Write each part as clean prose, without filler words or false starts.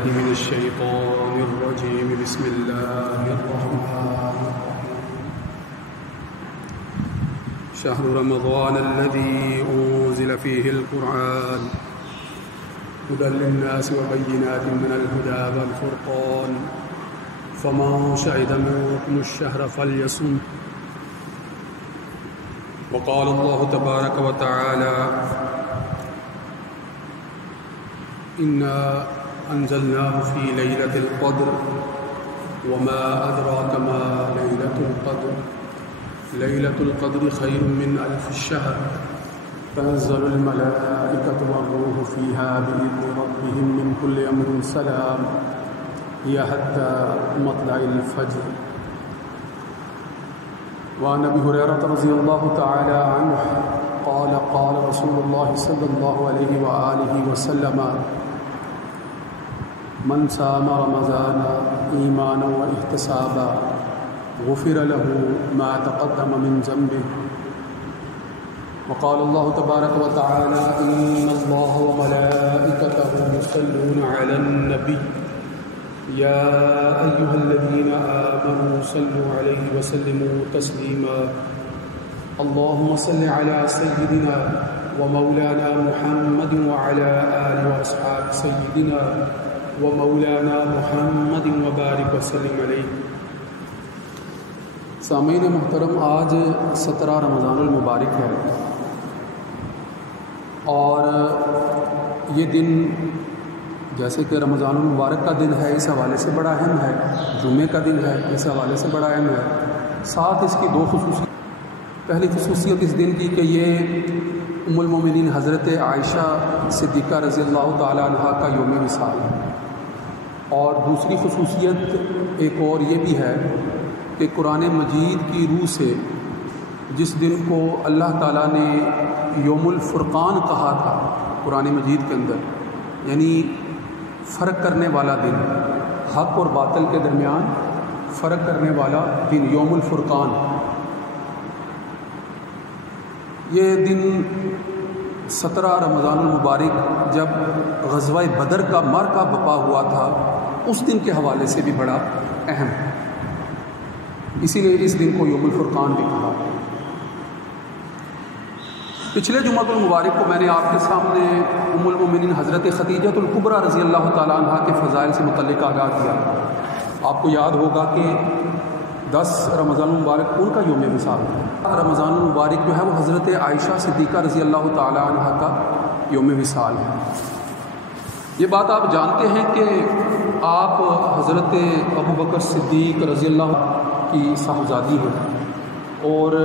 بالله من الشيطان الرجيم. بسم الله الرحمن الرحيم. شهر رمضان الذي أنزل فيه القرآن هدى للناس وبينات من الهدى والفرقان فمن شهد منكم الشهر فليصم. وقال الله تبارك وتعالى: إنا أنزلناه في ليلة القدر وما أدراك ما ليلة القدر ليلة القدر خير من ألف الشهر تنزل الملائكة والروح فيها بإذن ربهم من كل أمر سلام هي حتى مطلع الفجر. وعن أبي هريرة رضي الله تعالى عنه قال قال رسول الله صلى الله عليه وآله وسلم: من صام رمضان إيمانا واحتسابا غفر له ما تقدم من ذنبه. وقال الله تبارك وتعالى: إن الله وملائكته يصلون على النبي يا أيها الذين آمنوا صلوا عليه وسلموا تسليما. اللهم صل على سيدنا ومولانا محمد وعلى آله وأصحاب سيدنا ومولانا محمد وبارك وسلم علیہ. سامعین محترم، آج 17 رمضان المبارک ہے اور یہ دن جیسے کہ رمضان المبارک کا دن ہے اس حوالے سے بڑا اہم ہے، جمعے کا دن ہے اس حوالے سے بڑا اہم ہے. ساتھ اس کی دو خصوصیت. پہلی خصوصیت اس دن کی کہ یہ ام المومنین حضرت عائشہ صدیقہ رضی اللہ تعالی عنہ کا یوم وصال ہے. اور دوسری خصوصیت ایک اور یہ بھی ہے کہ قرآن مجید کی روح سے جس دن کو اللہ تعالیٰ نے یوم الفرقان کہا تھا قرآن مجید کے اندر، یعنی فرق کرنے والا دن، حق اور باطل کے درمیان فرق کرنے والا دن، یوم الفرقان. یہ دن 17 رمضان المبارک جب غزوہ بدر کا معرکہ بپا ہوا تھا اس دن کے حوالے سے بھی بڑا اہم ہے، اسی لیے اس دن کو یوم الفرقان بھی کہا. پچھلے جمعہ المبارک کو میں نے آپ کے سامنے ام المومنین حضرت خدیجہ الکبریٰ رضی اللہ تعالیٰ عنہ کے فضائل سے متعلق آگاہ کیا. آپ کو یاد ہوگا کہ 10 رمضان المبارک ان کا یوم وصال ہے. رمضان المبارک جو ہے وہ حضرت عائشہ صدیقہ رضی اللہ تعالیٰ عنہ کا یوم وصال ہے. یہ بات آپ جانتے ہیں کہ آپ حضرت ابو بکر صدیق رضی اللہ کی صاحبزادی ہیں اور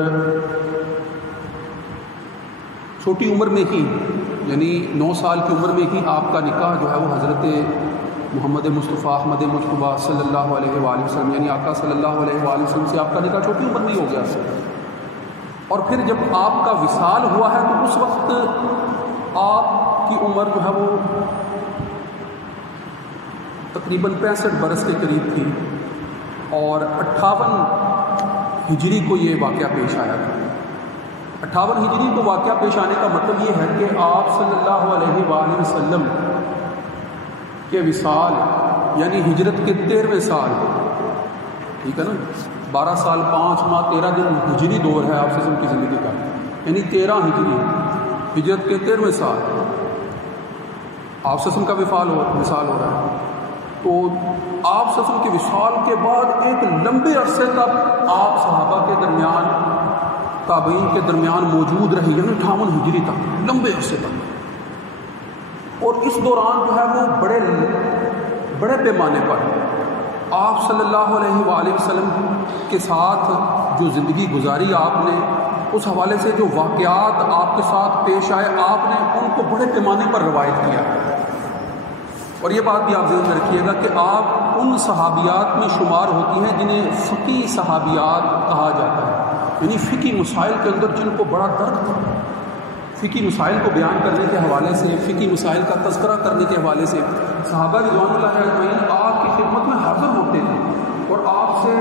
چھوٹی عمر میں ہی یعنی 9 سال کی عمر میں ہی آپ کا نکاح جو ہے وہ حضرت محمد مصطفیٰ احمد مجتبیٰ صلی اللہ علیہ وآلہ وسلم یعنی آقا صلی اللہ علیہ وآلہ وسلم سے آپ کا نکاح چھوٹی عمر میں ہی ہو گیا. اور پھر جب آپ کا وصال ہوا ہے تو اس وقت آپ کی عمر جو ہے وہ تقریباً 65 برس کے قریب تھی اور 58 ہجری کو یہ واقعہ پیش آیا تھا. 58 ہجری کو واقعہ پیش آنے کا مطلب یہ ہے کہ آپ صلی اللہ علیہ وآلہ وسلم کے وصال یعنی ہجرت کے 13ویں سال، ٹھیک ہے نا، 12 سال 5 ماہ 13 دن ہجری دور ہے آپ وسلم کی زندگی کا، یعنی 13 ہجری ہجرت کے 13ویں سال آپ وسلم کا وصال ہو رہا ہے. تو آپ وسلم کے وصال کے بعد ایک لمبے عرصے تک آپ صحابہ کے درمیان تابعین کے درمیان موجود رہی، یعنی 58 ہجری تک، لمبے عرصے تک. اور اس دوران جو ہے وہ بڑے پیمانے پر آپ صلی اللہ علیہ وآلہ وسلم کے ساتھ جو زندگی گزاری آپ نے، اس حوالے سے جو واقعات آپ کے ساتھ پیش آئے آپ نے ان کو بڑے پیمانے پر روایت کیا. اور یہ بات بھی آپ ذہن میں رکھیے گا کہ آپ ان صحابیات میں شمار ہوتی ہیں جنہیں فقی صحابیات کہا جاتا ہے، یعنی فقی مسائل کے اندر جن کو بڑا درد تھا، فقی مسائل کو بیان کرنے کے حوالے سے، فقی مسائل کا تذکرہ کرنے کے حوالے سے صحابہ رضوان اللہ اجمعین آپ کی خدمت میں حاضر ہوتے تھے اور آپ سے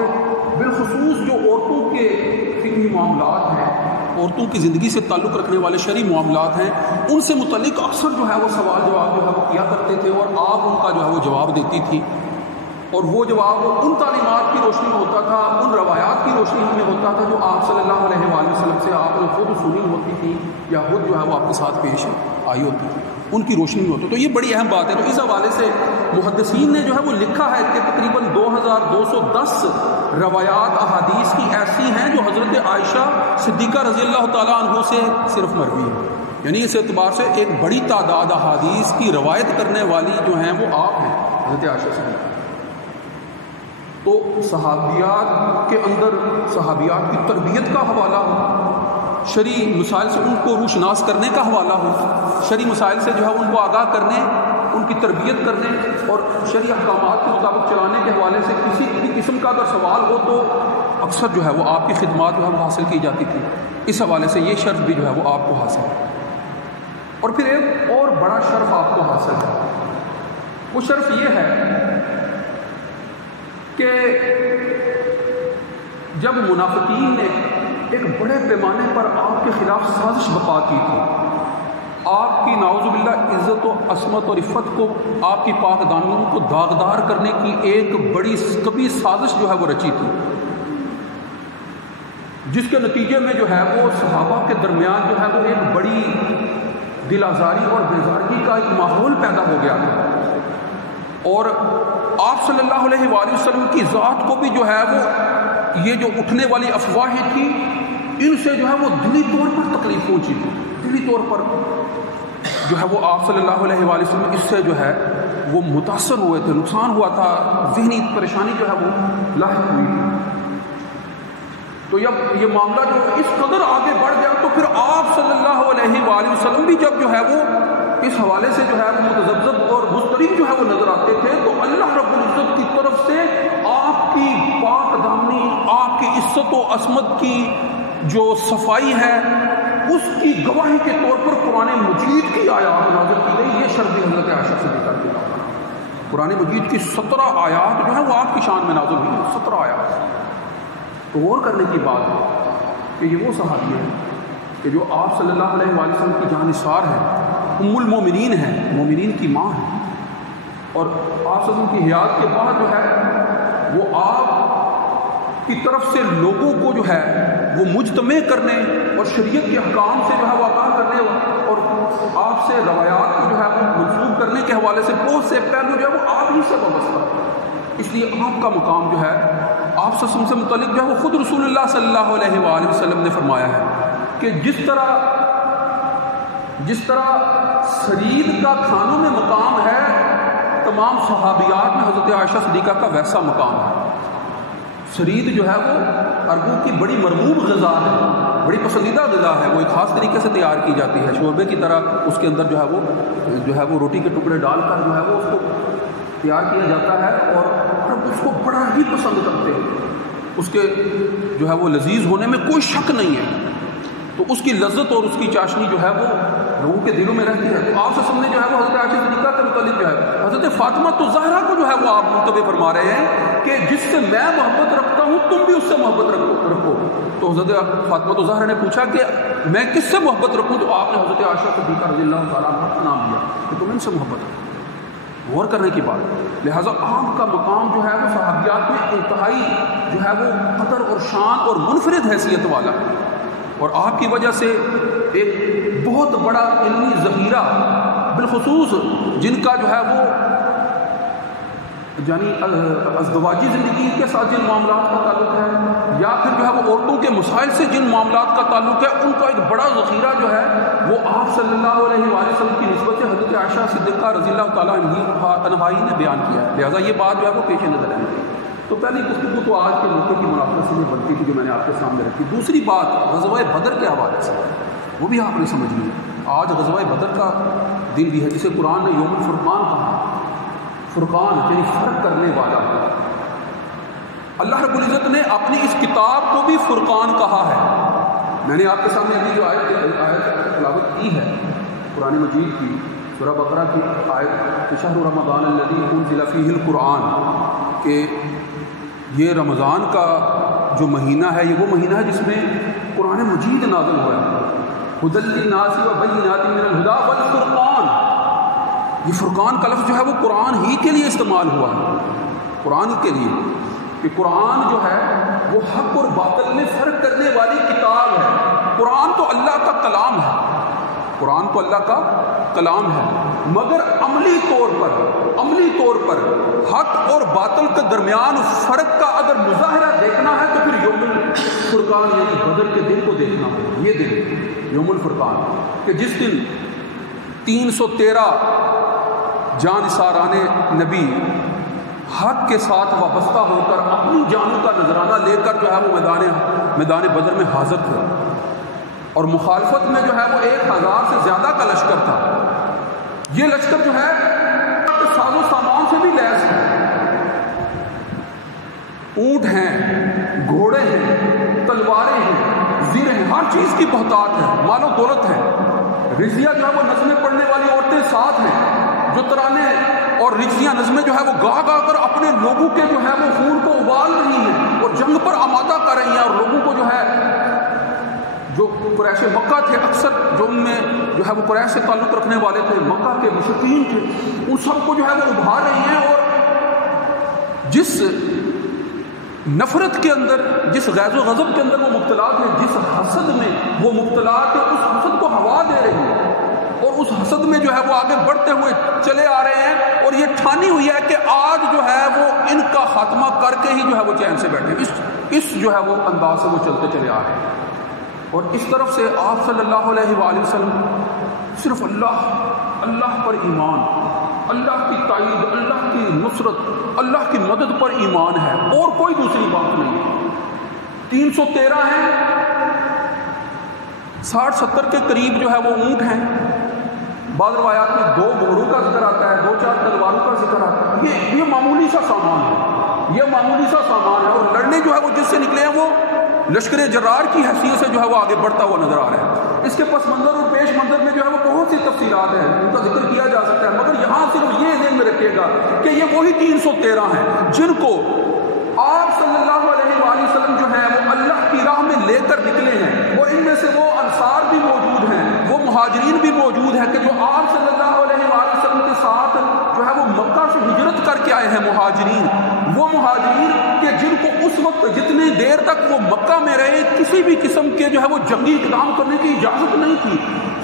بالخصوص جو عورتوں کے فقہی معاملات ہیں، عورتوں کی زندگی سے تعلق رکھنے والے شرعی معاملات ہیں، ان سے متعلق اکثر جو ہے وہ سوال جواب جو ہے وہ کیا کرتے تھے، اور آپ ان کا جو ہے وہ جواب دیتی تھی، اور وہ جواب ان تعلیمات کی روشنی میں ہوتا تھا، ان روایات کی روشنی میں ہوتا تھا جو آپ صلی اللہ علیہ وآلہ وسلم سے آپ نے خود سنی ہوتی تھی یا خود جو ہے وہ آپ کے ساتھ پیش آئی ہوتی تھی، ان کی روشنی میں ہوتا. تو یہ بڑی اہم بات ہے. تو اس حوالے سے محدثین نے جو ہے وہ لکھا ہے کہ تقریباً 2210 روایات احادیث کی ایسی ہیں جو حضرت عائشہ صدیقہ رضی اللہ تعالیٰ عنہ سے صرف مروی ہیں. یعنی اس اعتبار سے ایک بڑی تعداد احادیث کی روایت کرنے والی جو ہیں وہ آپ ہیں، حضرت عائشہ صدیقہ. تو صحابیات کے اندر صحابیات کی تربیت کا حوالہ ہو، شرعی مسائل سے ان کو روشناس کرنے کا حوالہ ہو، شرعی مسائل سے جو ہے ان کو آگاہ کرنے، ان کی تربیت کرنے اور شرعی احکامات کے مطابق چلانے کے حوالے سے کسی بھی قسم کا اگر سوال ہو تو اکثر جو ہے وہ آپ کی خدمات جو ہے وہ حاصل کی جاتی تھی. اس حوالے سے یہ شرف بھی جو ہے وہ آپ کو حاصل ہے. اور پھر ایک اور بڑا شرف آپ کو حاصل ہے. وہ شرف یہ ہے کہ جب منافقین نے ایک بڑے پیمانے پر آپ کے خلاف سازش بپا کی تھی، آپ کی نعوذ باللہ عزت و عصمت اور عفت کو، آپ کی پاک دامنیوں کو داغدار کرنے کی ایک بڑی کبھی سازش جو ہے وہ رچی تھی، جس کے نتیجے میں جو ہے وہ صحابہ کے درمیان جو ہے وہ ایک بڑی دل آزاری اور بیزارگی کا ایک ماحول پیدا ہو گیا تھا. اور آپ صلی اللہ علیہ وآلہ وسلم کی ذات کو بھی جو ہے وہ یہ جو اٹھنے والی افواہیں تھی، ان سے جو ہے وہ دلی طور پر تکلیف پہنچی تھی. دلی طور پر جو ہے وہ آپ صلی اللہ علیہ وآلہ وسلم اس سے جو ہے وہ متاثر ہوئے تھے، نقصان ہوا تھا، ذہنی پریشانی جو ہے وہ لاحق ہوئی تھی. تو جب یہ معاملہ جو اس قدر آگے بڑھ گیا تو پھر آپ صلی اللہ علیہ وآلہ وسلم بھی جب جو ہے وہ اس حوالے سے جو ہے وہ متذبذب اور مضطرب جو ہے وہ نظر آتے تھے، تو اللہ رب العزت کی طرف سے آپ کی پاک دامنی، آپ کی عزت و عصمت کی جو صفائی ہے اس کی گواہی کے طور پر قرآن مجید کی آیات نازل کی گئی. یہ شرف حضرت عائشہ صدیقہ کی بات ہے. قرآن مجید کی 17 آیات جو ہے وہ آپ کی شان میں نازل ہوئی ہیں. 17 آیات. تو غور کرنے کی بات ہے کہ یہ وہ صحابی ہیں کہ جو آپ صلی اللہ علیہ وآلہ وسلم کی جانثار ہیں، ام المومنین ہیں، مومنین کی ماں ہیں، اور آپ صلی اللہ علیہ وسلم کی حیات کے بعد جو ہے وہ آپ کی طرف سے لوگوں کو جو ہے وہ مجتمع کرنے اور شریعت کے احکام سے جو ہے وہ آگاہ کرنے اور آپ سے روایات کو جو ہے وہ منسوخ کرنے کے حوالے سے بہت سے پہلو جو ہے وہ آپ ہی سے وابستہ. اس لیے آپ کا مقام جو ہے آپ سے متعلق جو ہے وہ خود رسول اللہ صلی اللہ علیہ وآلہ وسلم نے فرمایا ہے کہ جس طرح سرید کا کھانوں میں مقام ہے، تمام صحابیات میں حضرت عائشہ صدیقہ کا ویسا مقام ہے. سرید جو ہے وہ عربوں کی بڑی مرغوب غذا ہے، بڑی پسندیدہ غذا ہے. وہ ایک خاص طریقے سے تیار کی جاتی ہے، شوربے کی طرح اس کے اندر جو ہے وہ روٹی کے ٹکڑے ڈال کر جو ہے وہ اس کو تیار کیا جاتا ہے، اور عرب اس کو بڑا ہی پسند کرتے ہیں. اس کے جو ہے وہ لذیذ ہونے میں کوئی شک نہیں ہے. تو اس کی لذت اور اس کی چاشنی جو ہے وہ لوگوں کے دلوں میں رہتی ہے. تو آپ سے نے جو ہے وہ حضرت عائشہ صدیقہ کے متعلق جو ہے حضرت فاطمہ زہرا کو جو ہے وہ آپ منتبہ فرما رہے ہیں کہ جس سے میں محبت رکھتا ہوں تم بھی اس سے محبت رکھو. تو حضرت فاطمہ زہرا نے پوچھا کہ میں کس سے محبت رکھوں؟ تو آپ نے حضرت عائشہ صدیقہ رضی اللہ تعالیٰ عنہ کا نام لیا کہ تم ان سے محبت رکھو. غور کرنے کی بات. لہٰذا آپ کا مقام جو ہے وہ صحابیات میں انتہائی جو ہے وہ قدر اور شان اور منفرد حیثیت والا ہے، اور آپ کی وجہ سے ایک بہت بڑا علمی ذخیرہ، بالخصوص جن کا جو ہے وہ یعنی ازدواجی زندگی کے ساتھ جن معاملات کا تعلق ہے یا پھر جو ہے وہ عورتوں کے مسائل سے جن معاملات کا تعلق ہے، ان کا ایک بڑا ذخیرہ جو ہے وہ آپ صلی اللہ علیہ وآلہ وسلم کی نسبت سے حضرت عائشہ صدیقہ رضی اللہ تعالیٰ عنہا نے بیان کیا ہے. لہٰذا یہ بات جو ہے وہ پیش نظر رہنی چاہیے. تو پہلی گفتگو تو آج کے موقع کی مناسبت سے بنتی تھی جو میں نے آپ کے سامنے رکھی. دوسری بات غزوہ بدر کے حوالے سے، وہ بھی آپ نے سمجھنی ہے. آج غزوہ بدر کا دن بھی ہے جسے قرآن نے یوم الفرقان کہا. فرقان یعنی فرق کرنے والا. اللہ رب العزت نے اپنی اس کتاب کو بھی فرقان کہا ہے. میں نے آپ کے سامنے ابھی جو آیت تلاوت کی ہے قرآن مجید کی، سورہ بقرہ کی آیت شہر رمضان الذی انزل فیہ القرآن، کہ یہ رمضان کا جو مہینہ ہے یہ وہ مہینہ ہے جس میں قرآن مجید نازل ہوا ہے، ھدی للناس وبینات من الھدی والفرقان۔ یہ فرقان کا لفظ جو ہے وہ قرآن ہی کے لیے استعمال ہوا ہے، قرآن کے لیے، کہ قرآن جو ہے وہ حق اور باطل میں فرق کرنے والی کتاب ہے۔ قرآن تو اللہ کا کلام ہے، قرآن تو اللہ کا کلام ہے، مگر عملی طور پر حق اور باطل کے درمیان فرق کا اگر مظاہرہ دیکھنا ہے تو پھر یوم الفرقان یعنی بدر کے دن کو دیکھنا ہے۔ یہ دن یوم الفرقان کہ جس دن 313 جانثاران نبی حق کے ساتھ وابستہ ہو کر اپنی جانوں کا نذرانہ لے کر جو ہے وہ میدان بدر میں حاضر تھے، اور مخالفت میں جو ہے وہ 1000 سے زیادہ کا لشکر تھا۔ یہ لشکر جو ہے ساز و سامان سے بھی لیس ہے، اونٹ ہیں، گھوڑے ہیں، تلواریں ہیں، زیر ہیں، ہر چیز کی بہتات ہے، مال و دولت ہے۔ رضیہ جو ہے وہ نظمیں پڑھنے والی عورتیں ساتھ ہیں، جو ترانے اور رضیہ نظمیں جو ہے وہ گا کر اپنے لوگوں کے جو ہے وہ خون کو ابال رہی ہیں اور جنگ پر آمادہ کر رہی ہیں، اور لوگوں کو جو ہے جو قریش مکہ تھے، اکثر جو ان میں جو ہے وہ قریش سے تعلق رکھنے والے تھے، مکہ کے مشرکین تھے، ان سب کو جو ہے وہ ابھار رہی ہیں، اور جس نفرت کے اندر، جس غیظ و غضب کے اندر وہ مبتلا تھے، جس حسد میں وہ مبتلا تھے، اس حسد کو ہوا دے رہی ہے، اور اس حسد میں جو ہے وہ آگے بڑھتے ہوئے چلے آ رہے ہیں، اور یہ ٹھانی ہوئی ہے کہ آج جو ہے وہ ان کا خاتمہ کر کے ہی جو ہے وہ چین سے بیٹھے، اس جو ہے وہ انداز سے وہ چلتے چلے آ رہے ہیں۔ اور اس طرف سے آپ صلی اللہ علیہ وآلہ وسلم صرف اللہ پر ایمان، اللہ کی تائید، اللہ کی نصرت، اللہ کی مدد پر ایمان ہے، اور کوئی دوسری بات نہیں۔ 313 ہیں، 60-70 کے قریب جو ہے وہ اونٹ ہیں، بعض روایات میں 2 گھوڑوں کا ذکر آتا ہے، 2-4 تلواروں کا ذکر آتا ہے۔ یہ معمولی سا سامان ہے، یہ معمولی سا سامان ہے، اور لڑنے جو ہے وہ جس سے نکلے ہیں وہ لشکر جرار کی حیثیت سے جو ہے وہ آگے بڑھتا ہوا نظر آ رہا ہے۔ اس کے پس منظر اور پیش منظر میں جو ہے وہ بہت سی تفصیلات ہیں، ان کا ذکر کیا جا سکتا ہے، مگر یہاں صرف یہ ذہن میں رکھیے گا کہ یہ وہی 313 ہیں جن کو آپ صلی اللہ علیہ وآلہ وسلم جو ہے وہ اللہ کی راہ میں لے کر نکلے ہیں، اور ان میں سے وہ انصار بھی موجود ہیں، وہ مہاجرین بھی موجود ہیں کہ جو آپ صلی اللہ علیہ وآلہ وسلم کے ساتھ جو ہے وہ مکہ سے ہجرت کر کے آئے ہیں، وہ مہاجرین کہ جن کو اس وقت جتنی دیر تک وہ مکہ میں رہے کسی بھی قسم کے جو ہے وہ جنگی اقدام کرنے کی اجازت نہیں تھی،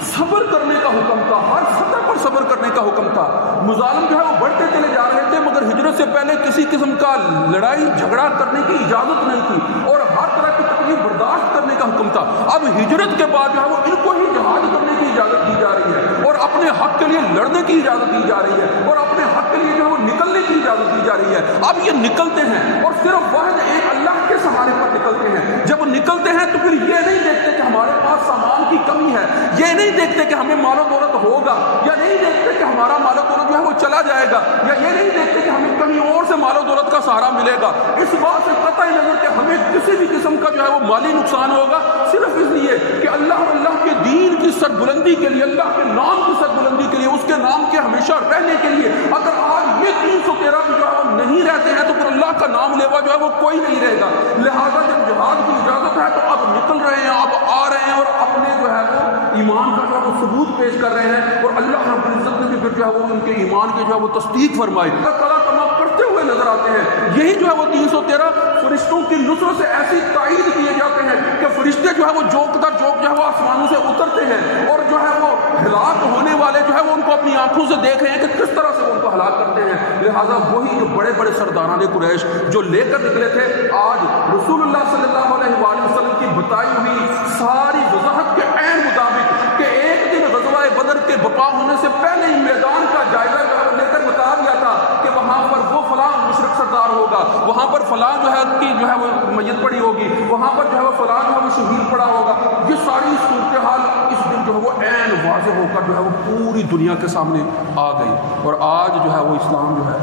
صبر کرنے کا حکم تھا، ہر سطح پر صبر کرنے کا حکم تھا۔ مظالم جو ہے وہ بڑھتے چلے جا رہے تھے، مگر ہجرت سے پہلے کسی قسم کا لڑائی جھگڑا کرنے کی اجازت نہیں تھی، اور ہر طرح کی تکلیف برداشت کرنے کا حکم تھا۔ اب ہجرت کے بعد جو ہے وہ ان کو ہی جہاد کرنے کی اجازت دی جا رہی ہے، اور اپنے حق کے لیے لڑنے کی اجازت دی جا رہی ہے، اور اپنے حق کے لیے جو ہے وہ نکلنے کی اجازت دی جا رہی ہے۔ اب یہ نکلتے ہیں اور صرف واحد ایک اللہ کے سہارے پر نکلتے ہیں۔ جب نکلتے ہیں تو پھر یہ نہیں دیکھتے کہ ہمارے پاس سامان کی کمی ہے، یہ نہیں دیکھتے کہ ہمیں مال و دولت ہوگا، یا نہیں دیکھتے کہ ہمارا مال و دولت جو ہے وہ چلا جائے گا، یا یہ نہیں دیکھتے کہ ہمیں کہیں اور سے مال و دولت کا سہارا ملے گا، اس بات سے قطع نظر کہ ہمیں کسی بھی قسم کا جو ہے وہ مالی نقصان ہوگا، صرف اس لیے کہ اللہ کے دین کی سربلندی کے لیے، اللہ کے نام کی سربلندی کے لیے، اس کے نام کے ہمیشہ رہنے کے لیے اگر آج یہ 313 جو ہے وہ نہیں رہتے ہیں تو پھر اللہ کا نام لیوا جو ہے وہ کوئی نہیں رہے گا۔ لہذا جب جہاد کی اجازت ہے تو اب نکل رہے ہیں، اب آ رہے ہیں، اور اپنے جو ہے وہ ایمان کا جو ہے وہ ثبوت پیش کر رہے ہیں، اور اللہ رب العزت نے بھی پھر جو ہے وہ ان کے ایمان کی جو ہے وہ تصدیق فرمائی، اللہ تعالیٰ تمام کرتے ہوئے نظر آتے ہیں۔ یہی جو ہے وہ 313 فرشتوں کی نصرت سے ایسی تائید کیے جاتے ہیں کہ فرشتے جو ہے وہ جوک در جوک جو ہے وہ آسمانوں سے اترتے ہیں، اور جو ہے وہ ہلاک ہونے والے جو ہے وہ ان کو اپنی آنکھوں سے دیکھ رہے ہیں کہ کس طرح سے وہ ان کو ہلاک کرتے ہیں۔ لہٰذا وہی جو بڑے بڑے سرداران قریش جو لے کر نکلے تھے، آج رسول اللہ صلی اللہ علیہ وآلہ وسلم کی بتائی ہوئی ساری وضاحت کے عین مطابق کہ ایک دن غزوہ بدر کے بپا ہونے سے پہلے ہی میدان کا جائزہ جو ہے لے کر بتا دیا تھا کہ وہاں پر وہ فلاں مشرک سردار ہوگا، وہاں پر فلاں جو ہے کی جو ہے وہ میت پڑی ہوگی، وہاں پر جو ہے وہ فلاں جو ہے وہ شہید پڑا ہوگا۔ یہ ساری صورتحال اس دن جو ہے وہ عین واضح ہو کر جو ہے وہ پوری دنیا کے سامنے آ گئی، اور آج جو ہے وہ اسلام جو ہے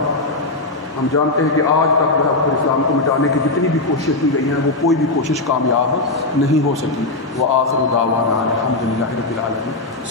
ہم جانتے ہیں کہ آج تک جو ہے پھر اسلام کو مٹانے کی جتنی بھی کوششیں کی گئی ہیں وہ کوئی بھی کوشش کامیاب نہیں ہو سکی۔ وآخر دعوانا الحمدللہ رب العالمین۔